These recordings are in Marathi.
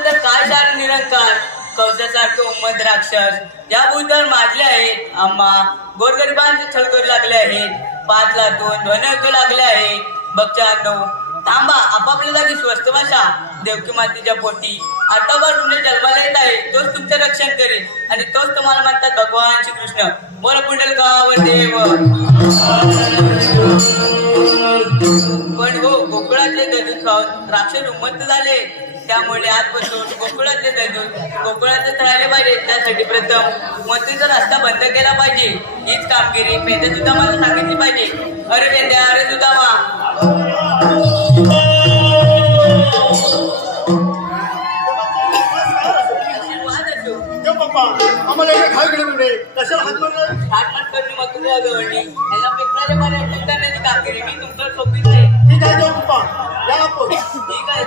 पाहिलं तर काय सारे निरंकार कवचासारखे उम्मत राक्षस या भूतर माजले आहेत. आम्हा गोरगरिबांचे छळ करू लागले आहेत. 5 लाखून ध्वनी लागले आहेत. बच्चांनो थांबा, आपापल्या जागी स्वस्त बसा. देवकी मातेच्या पोटी आतावर तुमच्या जन्माला येत आहे तोच तुमचं रक्षण करेल आणि तोच तुम्हाला म्हणतात भगवान श्रीकृष्ण. बोल पुंडलिकावर देव. पण हो, गोकुळातले दजून खाऊन राक्षस उन्मत्त झाले. त्यामुळे आजपासून गोकुळातले दजून गोकुळातच राहिले पाहिजे. त्यासाठी प्रथम मंत्रीचा रस्ता बंद केला पाहिजे. हीच कामगिरी पेंद्या सुदामाला सांगितली पाहिजे. अरे पेंद्या, अरे सुदामा. आम्हाला खायकडे मिळते कशाला हात मारला हात करणे मग तुम्ही अगवडली यांना पेपराच्या पाण्यात करण्याची कामगिरी मी तुमचं सोपीच आहे. ठीक आहे देव पप्पा या आपण ठीक आहे.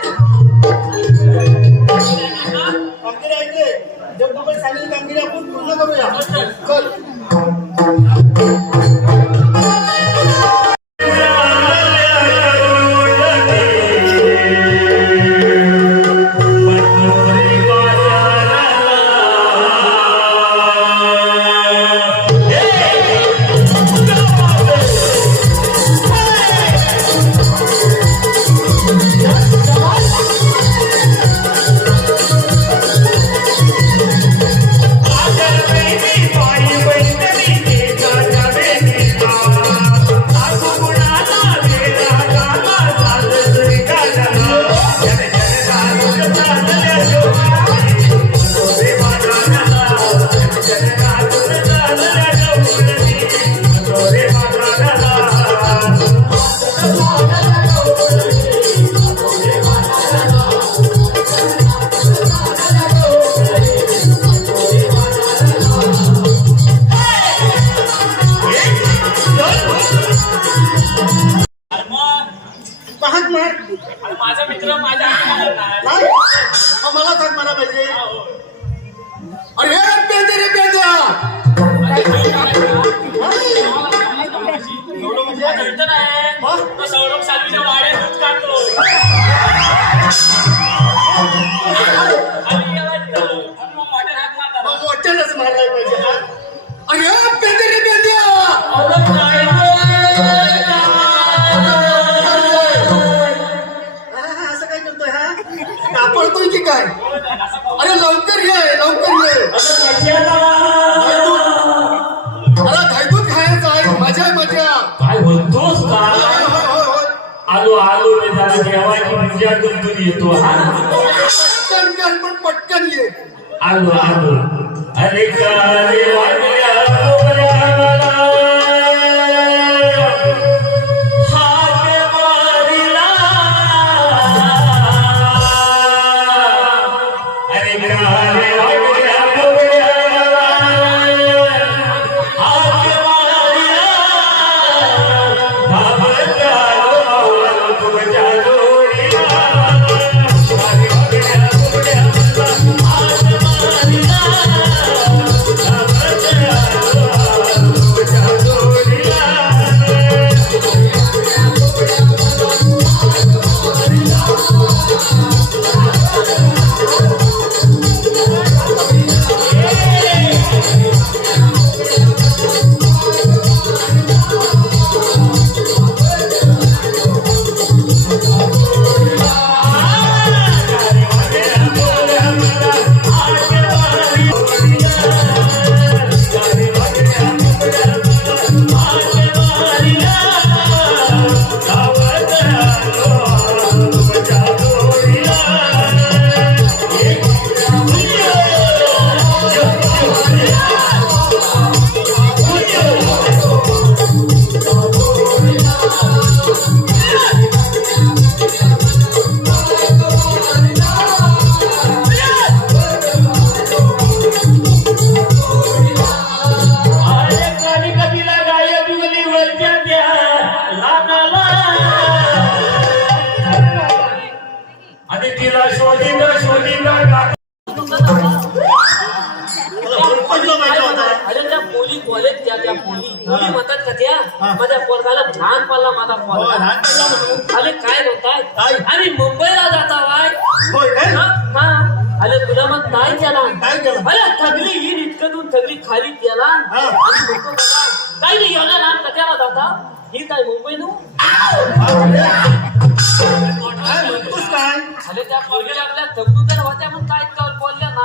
कामगिरी ऐकले देव पप्पा सांगितली कामगिरी आपण पूर्ण करूया. चल माझा मित्र माझ्या मला सांग मला पाहिजे. अरे पेंदे रे पेंद्या एवढं म्हणजे तो सौरभ सालवीच्या वाड्यात दूध काढतो. मोठ्यालाच मारलाय पाहिजे. अरे पेंदे रे पेंद्या पळतोय की काय? अरे लवकर ये लवकर ये. अरे धायदूत खायचं आहे. मजा मजा. काय म्हणतोस का? आलो आलो रे जरा देवाची पूजा करून येतो. पटकन कर पण पटकन ये. आलो आलो. अरे माझ्या पोरगाला लहान पाला माझा पोरगा. अरे काय बोलताय? अरे मुंबईला जाता वाय. काय केला काय केलं? अरे थगली ही इतकं थगली खाली केला हा. आणि म्हणतो बघा, काही नाही एवढ्या लहान कशाला जाता ही काय मुंबई नू काय म्हणतोस काय? अरे त्या पोरगी लागल्या थगलू तर होत्या मग काय कर बोलल्या ना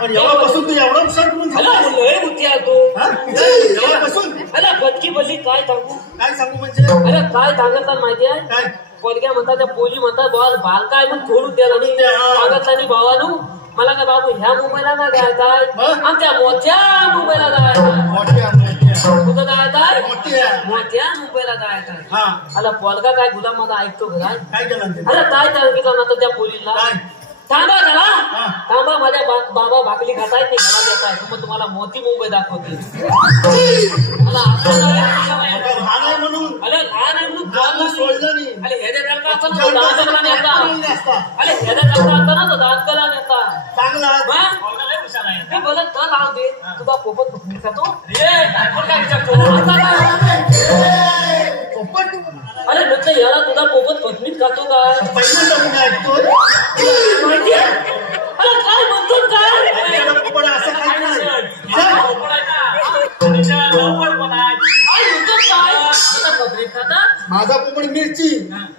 पण एवढ्यापासून तू एवढा हुशार म्हणून अरे झाला? लय होती आहे तो हा? एवढ्यापासून अरे बदकी बदली काय सांगू काय सांगू म्हणजे अरे काय सांगतात माहिती आहे काय? पोरग्या म्हणतात त्या पोली म्हणतात बॉल बाल काय पण खोलून द्याला नाही हा. सांगतला नाही भावानू मला काय बाबू ह्या मुंबईला ना जायचाय मग? आमच्या मोठ्या मुंबईला जायचंय मोठ्या कुठं जायचंय मोठ्या मोठ्या मुंबईला जायचंय हा अला पोलगा काय गुलाम माझा ऐकतो घरात काय केलं ते? अरे काय सांगितलं ना तर त्या पोलीला काय? थांबा जरा हा. थांबा माझ्या बाबा भाकली खातायत नाही घरात येताय मग तुम्हाला मोठी मुंबई दाखवते मला आता लहान आहे म्हणून अरे लहान आहे म्हणून लहान बोलला सोडलं नाही. नाही. अरे ह्याच्यासारखा असं ना जेवढं दात असं कला नेता बोलले असता. अरे ह्याच्यासारखा असं ना तो दात कला नेता चांगला आहे. मग? मी बोलत तर लाव दे तुझा पोपट फुकणी खातो काय विचारतो पोपट अरे म्हटलं याला तुझा पोपट फुकणीत खातो का पहिल्यांदा मी ऐकतोय. माहिती अरे काय म्हणतो काय त्याला पोपट असं काही नाही. काय म्हणतो काय तुझा फुकणीत खातात माझा पोपट मिरची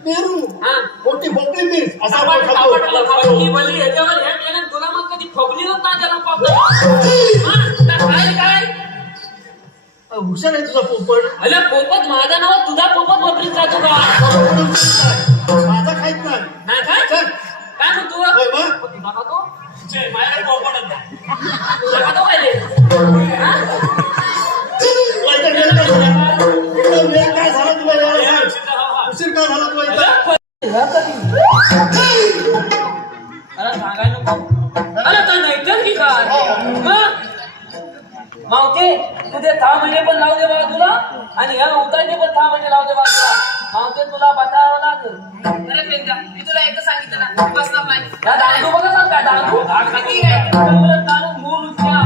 पेरू हा मोठी भोपळी मिरच असा सापाट- पोपट खातो. सापाटाला फटकी बली ह्याच्यावर ह्या गेल्या तुला मग कधी फगलीच ना त्याला पावसाळा काय हुशार आहे तुझा पोपट. अरे पोपट माझा नाव तुझा पोपट वापरीत जातो का माझा खायच नाही. नाही काय चल. काय म्हणतो होय मग? तुझा खातो तुझा खातो काय रे? हा? तुला इथं वेळ काय झाला? इथं वेळ काय झाला तुला यायला सांग. उशीर काय झाला तुला इथं? अरे सांगाय नको अरे तर नाही की काय मग मावते तुझे 6 महिने पण लावू दे बा तुला आणि ह्या उतारने पण 6 महिने लावू दे बा तुला मावते तुला बतावं लागल अरे पेंद्या, मी तुला एकदा सांगितलं ना बसणार नाही. या दांडू बघा ना काय दांडू ठीक आहे. दांडू मूळ उचला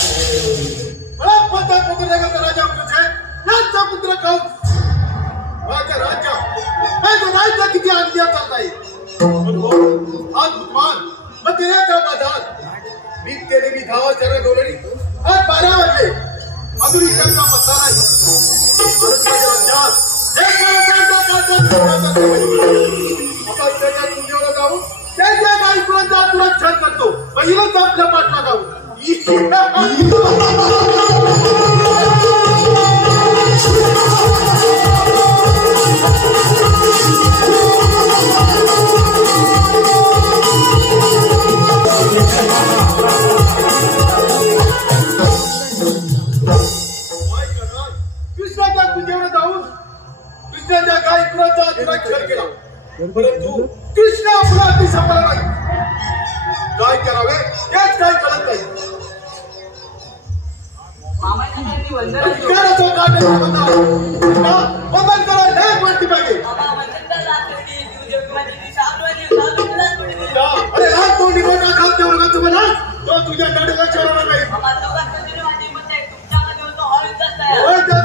मला कोणता पुत्र जगाचा राजा कंस आहे? यांचा पुत्र कंस. राजा राजा मैं तो राज्य किती आज्ञा चालता है आज बुधवार मैं तेरे का बाजार मी तेरे भी धावा चरण डोलरी आज 12 वाजे अजून इकडचा पत्ता नाही भारताच्या राज्यात एक आता त्याच्या तुझ्यावर जाऊन त्याच्या काही सुरक्षा करतो पहिलंच आपल्या पाठला जाऊ कृष्णाच्या तुझ्यावर जाऊन कृष्णाच्या काही कुणाचा तुला खेळ केला परंतु कृष्ण आपला अति सफल नाही काय करावे तेच काय कळत नाही मामाची त्यांनी वंदना केली. करायचो काय बदल करा एक वाटी पाहिजे मामा वंदना लागली, देवदेवकीमाची साबरवाली, साबरवालीलाच पडली. अरे हा तो निघून खात वर्ग तुम्हाला तो तुझ्या गाडीला चढवणार नाही मामा दोघांचं तरी माझी मत आहे. तुमच्याकडे तो हॉल जास्त आहे. होय त्यात.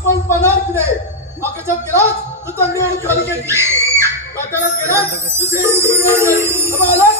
पण पदार्थ नाही आकाशात गेलास तू तंगडी आणि खाली गेली काकाला गेलास तुझे आला